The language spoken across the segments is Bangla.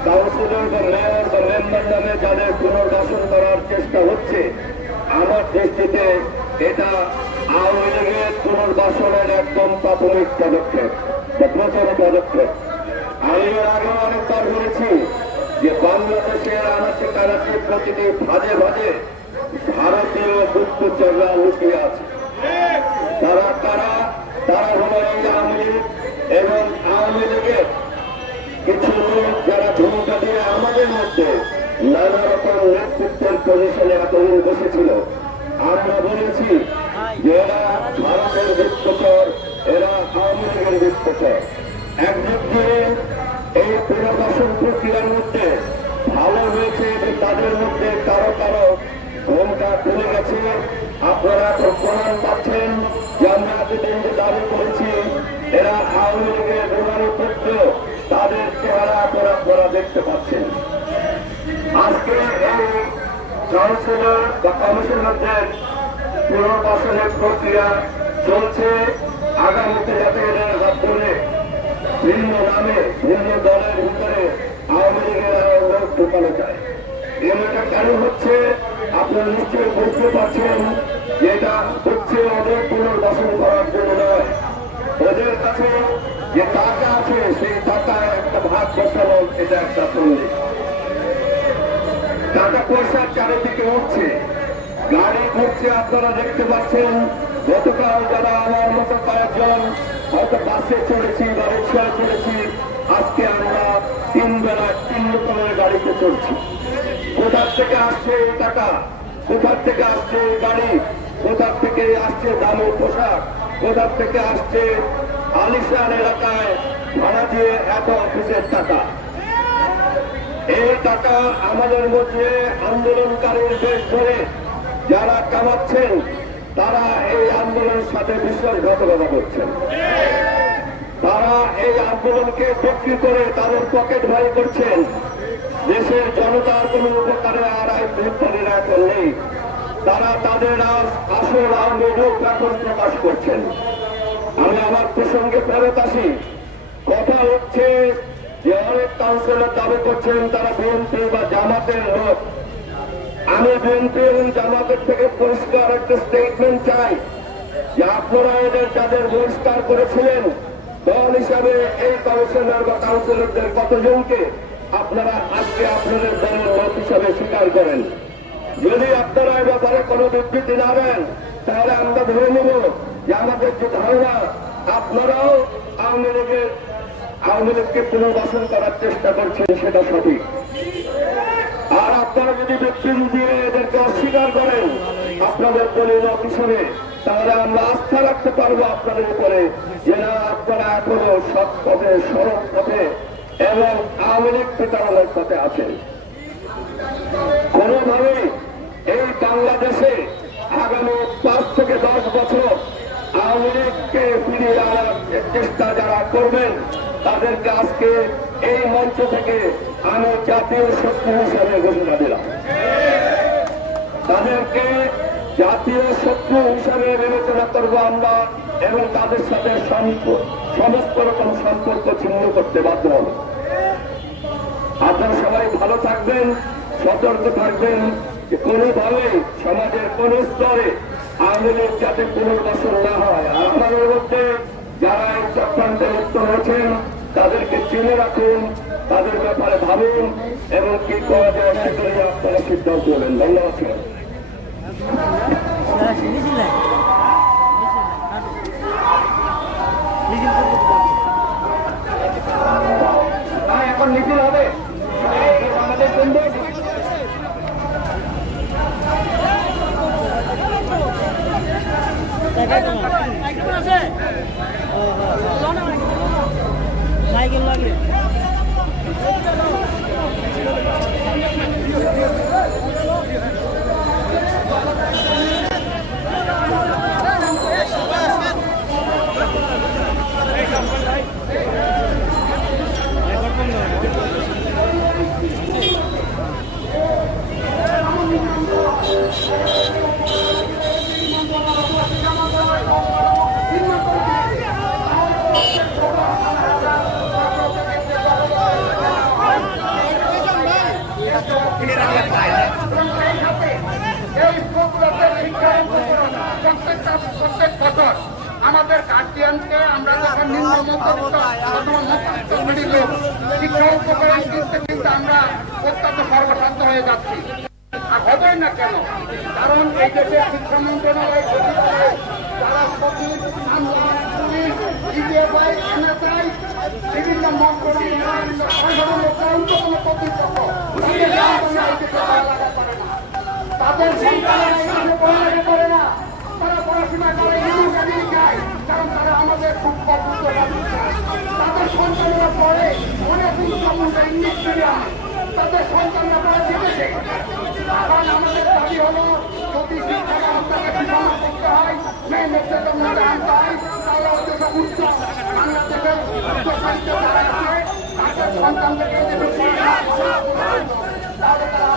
কাউন্সিলর বা মেয়র বা মেম্বার নামে যাদের পুনর্বাসন করার চেষ্টা হচ্ছে, আমার দৃষ্টিতে এটা আওয়ামী লীগের পুনর্বাসনের একদম প্রাথমিক পদক্ষেপ প্রথম পদক্ষেপ। আমি এর আগে অনেকবার বলেছি যে বাংলাদেশের আনাচে কানাচে প্রতিটি ভাজে ভাজে ভারতীয় গুপ্তচররা লুকিয়ে আছে। তারা তারা তারা হলো এই আওয়ামী লীগ এবং আওয়ামী লীগের কিছু লোক যারা ভূমিকা আমাদের মধ্যে নানা রকম নেতৃত্বের পজিশনে এতদিন বসেছিল আমরা বলেছি যে এরা ভারতের গুপ্তচর এরা আওয়ামী লীগের গুপ্তচর একদিক দিয়ে এই পুনর্বাসন প্রক্রিয়ার মধ্যে ভালো হয়েছে যে তাদের মধ্যে কারও কারও ভূমিকা খুলে গেছে। আপনারা প্রমাণ পাচ্ছেন যে আমরা এতদিন যে দাবি করেছি, এরা আওয়ামী দেখতে পাচ্ছেন। আজকে এই কাউন্সিলর বা কমিশনারদের পুনর্বাসনের প্রক্রিয়া চলছে। আগামীতে যাতে এদের মাধ্যমে ভিন্ন নামে ভিন্ন দলের ভিতরে আওয়ামী লীগের লোক ঢোকানো যায়। এটা কেন হচ্ছে? আপনারা নিশ্চয়ই বুঝতে পারছেন যে এটা হচ্ছে ওদের পুনর্বাসন করার জন্য নয়। ওদের কাছে যে টাকা আছে, সেই টাকায় একটা ভাগ বসানো এটা একটা সন্ধি টাকা পয়সার চারিদিকে উঠছে। গাড়ি ঘুরছে, আপনারা দেখতে পাচ্ছেন, গতকাল যারা আমার মতো কয়েকজন হয়তো বাসে চলেছি বা রিক্সায় চলেছি আজকে আমরা তিন বেলা তিন রকমের গাড়িতে চলছি কোথার থেকে আসছে এই টাকা? কোথার থেকে আসছে এই গাড়ি? কোথার থেকে আসছে দামি পোশাক? কোথার থেকে আসছে আলিশান এলাকায় ভাড়া দিয়ে এত অফিসের টাকা। এই টাকা আমাদের মধ্যে আন্দোলনকারীর বেশ ধরে যারা কামাচ্ছেন, তারা এই আন্দোলনের সাথে বিশ্বাসঘাতকতা করছেন। তারা এই আন্দোলনকে বিক্রি করে তাদের পকেট ভাই করছেন। দেশের জনতার কোন উপকারে আর বৃদ্ধেরা এখন নেই। তারা তাদের আসল এখন প্রকাশ করছেন। আমি আমার প্রসঙ্গে ফেরত আসি। কথা হচ্ছে যে অনেক কাউন্সিলর দাবি করছেন তারা বিএনপি বা জামাতের লোক। আমি বিএনপি এবং জামাতের থেকে পরিষ্কার একটা স্টেটমেন্ট চাই যে আপনারা এদের যাদের বহিষ্কার করেছিলেন, দল হিসাবে এই কাউন্সিলর বা কাউন্সিলরদের কতজনকে আপনারা আজকে আপনাদের দলের লোক হিসাবে স্বীকার করেন? যদি আপনারা এ ব্যাপারে কোনো বিবৃতি না দেন, তাহলে আমরা ধরে নেব যে আমাদের যে ধারণা আপনারাও আওয়ামী লীগের আওয়ামী লীগকে পুনর্বাসন করার চেষ্টা করছেন, সেটা সঠিক। আর আপনারা যদি বিবৃতি দিয়ে এদেরকে অস্বীকার করেন, আপনাদের দলীয় হিসেবে তাহলে আমরা আস্থা রাখতে পারব আপনাদের উপরে যে না, আপনারা এখনও সৎ পথে সড়ক পথে এবং আওয়ামী লীগ প্রতারণার পথে আছেন। কোনোভাবেই এই বাংলাদেশে আগামী পাঁচ থেকে দশ বছর আওয়ামী লীগকে ফিরিয়ে আনার চেষ্টা যারা করবেন, তাদেরকে আজকে এই মঞ্চ থেকে আমি জাতীয় শত্রু হিসাবে ঘোষণা দিলাম। তাদেরকে জাতীয় শত্রু হিসাবে বিবেচনা করব আমরা এবং তাদের সাথে সমস্ত রকম সম্পর্ক ছিন্ন করতে বাধ্য হব। আপনারা সবাই ভালো থাকবেন, সতর্ক থাকবেন কোনোভাবে সমাজের কোন স্তরে আওয়ামী লীগ যাতে পুনর্বাসন না হয় আর আমাদের মধ্যে যারা এই চক্রান্তে লিপ্ত হয়েছেন তাদেরকে চিনে রাখুন তাদের ব্যাপারে ভাবুন এবং কি করা যায় সেটাই আপনারা সিদ্ধান্ত নেবেন। ধন্যবাদ এখন মিছিল হবে। আমাদের সুন্দর সাইকেল লাগে Thank এই স্কুলগুলোতে শিক্ষা উপকরণ প্রত্যেকটা প্রত্যেক বছর আমাদের গার্জিয়ানকে আমরা যখন নিম্ন মধ্যবিত্ত অথবা মধ্যবিত্ত শিক্ষা উপকরণ কিনতে কিন্তু আমরা অত্যন্ত সর্বশান্ত হয়ে যাচ্ছি। আর হবেই না কেন? কারণ এই দেশে শিক্ষা মন্ত্রণালয় গঠিত হয় যারা সচিব আমলা পুলিশ ডিজিএফআই এনএসআই বিভিন্ন মন্ত্রণালয় বিভিন্ন সাধারণ কোনো কর্তৃপক্ষ তাদের সন্তানরা এই দেশে পড়ালেখা করে না তাদের সন্তানরা এই দেশে পড়ালেখা করে না তারা পড়াশোনা করে ইংলিশ আমেরিকায় কারণ তারা আমাদের খুব পছন্দ তাদের সন্তানরা পড়ে অনেক উন্নত ইংলিশ মিডিয়াম তাদের সন্তানরা পড়ে বিদেশে এখন আমাদের দাবি হলো যদি শিক্ষা ব্যবস্থাকে সীমানা করতে হয় মেয়ে মেয়েদের মধ্যে আনতে হয় তাহলে যেসব উচ্চ বাংলাদেশের উচ্চ সাহিত্য যারা আছে তাদের সন্তানদেরকে তাহলে তারা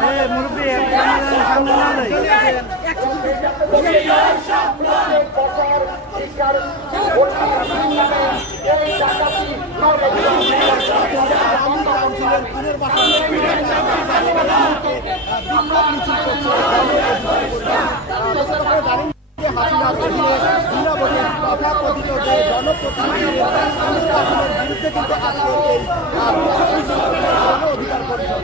জনপ্রতিনিধি কিন্তু আজকে এই অধিকার পরিষদ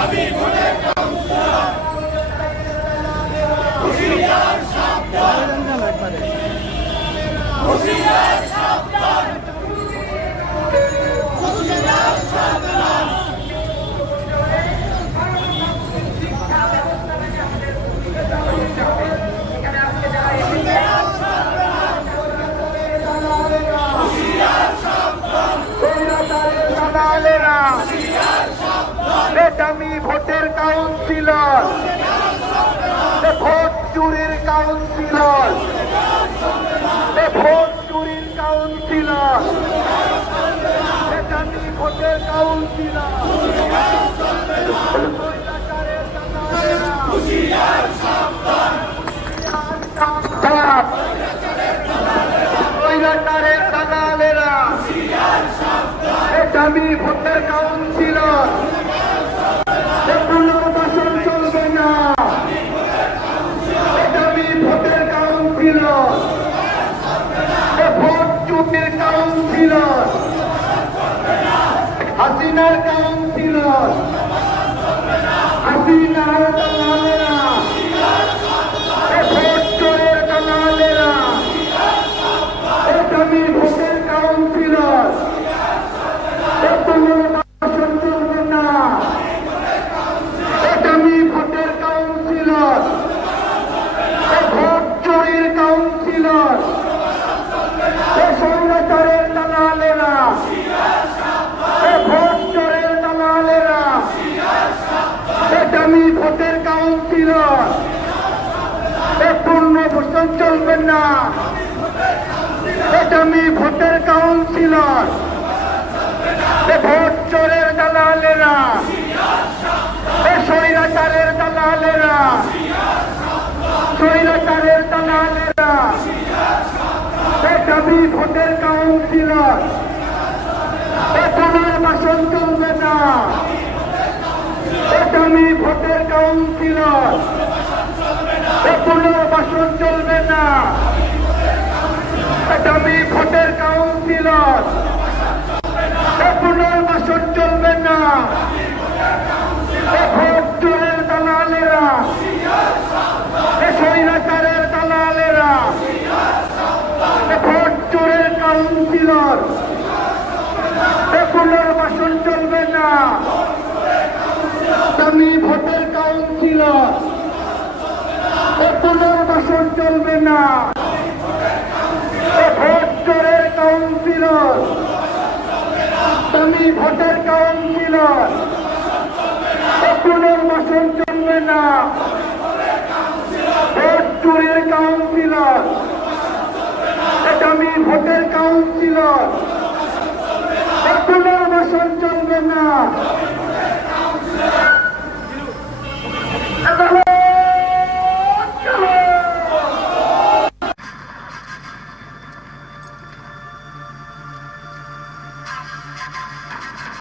দালালেরা ভোটের কাউন্সিলর। ভোট চুরির কাউন্সিলর। ভোট চুরির কাউন্সিলর। ভোটের কাউন্সিলর? দালালেরা। দামি ভোটের কাউন্সিলর? হাসিনার এ ভোট চোরের দালালেরা স্বৈরাচারের দালালেরা স্বৈরাচারের দালালেরা দামি ভোটের কাউন্সিলর, এ পুনর্বাসন চলবে না দামি ভোটের কাউন্সিলর এ পুনর্বাসন চলবে না এ দামি ভোটের কাউন্সিলর এ পুনর্বাসন চলবে না। ভোট চোরের দালালেরা স্বৈরাচারের দালালেরা ভোট চোরের কাউন্সিলর, এ পুনর্বাসন চলবে না। দামি ভোটের কাউন্সিলর, এ পুনর্বাসন চলবে না। ভোট কাউন্সিলর, দামি ভোটের কাউন্সিলর না। কখনের বাসন না। ভোট চুরির কাউন্সিলর। আগামী ভোটের কাউন্সিলর। কখনের বাসন চলবে না।